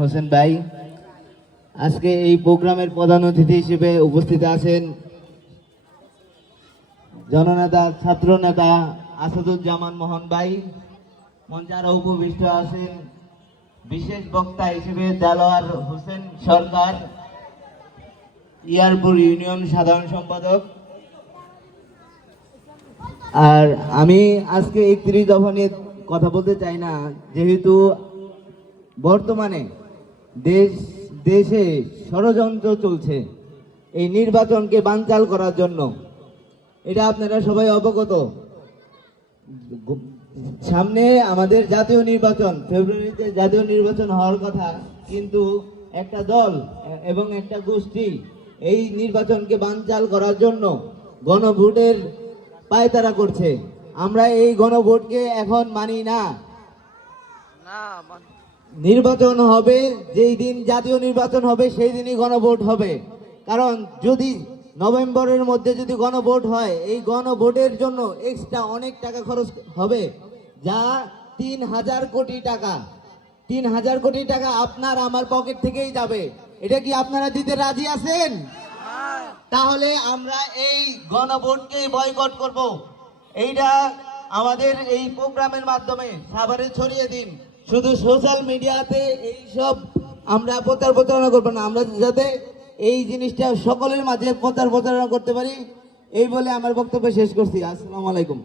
হোসেন ভাই আজকে এই প্রোগ্রামের প্রধান অতিথি হিসেবে উপস্থিত আছেন জননেতা ছাত্র নেতা আসাদুজ্জামান মোহন ভাই। মঞ্চে আরো উপবিষ্ট আছেন বিশেষ বক্তা হিসেবে দেলোয়ার হোসেন সরকার, ইয়ারপুর ইউনিয়ন সাধারণ সম্পাদক। আর আমি আজকে 31 দফা নিয়ে কথা বলতে চাই না, যেহেতু বর্তমানে দেশে ষড়যন্ত্র চলছে এই নির্বাচনকে বানচাল করার জন্য। এটা আপনারা সবাই অবগত। সামনে আমাদের জাতীয় নির্বাচন, ফেব্রুয়ারিতে জাতীয় নির্বাচন হওয়ার কথা, কিন্তু একটা দল এবং একটা গোষ্ঠী এই নির্বাচনকে বানচাল করার জন্য গণভোটের পায়তারা করছে। আমরা এই গণভোটকে এখন মানি না। নির্বাচন হবে যেই দিন জাতীয় নির্বাচন হবে সেই দিনই গণভোট হবে। কারণ যদি নভেম্বরের মধ্যে যদি গণভোট হয়, এই গণভোটের জন্য এক্সট্রা অনেক টাকা খরচ হবে, যা 3000 কোটি টাকা। 3000 কোটি টাকা আপনার আমার পকেট থেকেই যাবে। এটা কি আপনারা দিতে রাজি আছেন? তাহলে আমরা এই গণভোটকে বয়কট করব। এইটা আমাদের এই প্রোগ্রামের মাধ্যমে সাভারে ছড়িয়ে দিন। শুধু সোশ্যাল মিডিয়াতে এইসব আমরা প্রচারণা করবো না, আমরা যাতে এই জিনিসটা সকলের মাঝে প্রচারণা করতে পারি, এই বলে আমার বক্তব্য শেষ করছি। আসসালামু আলাইকুম।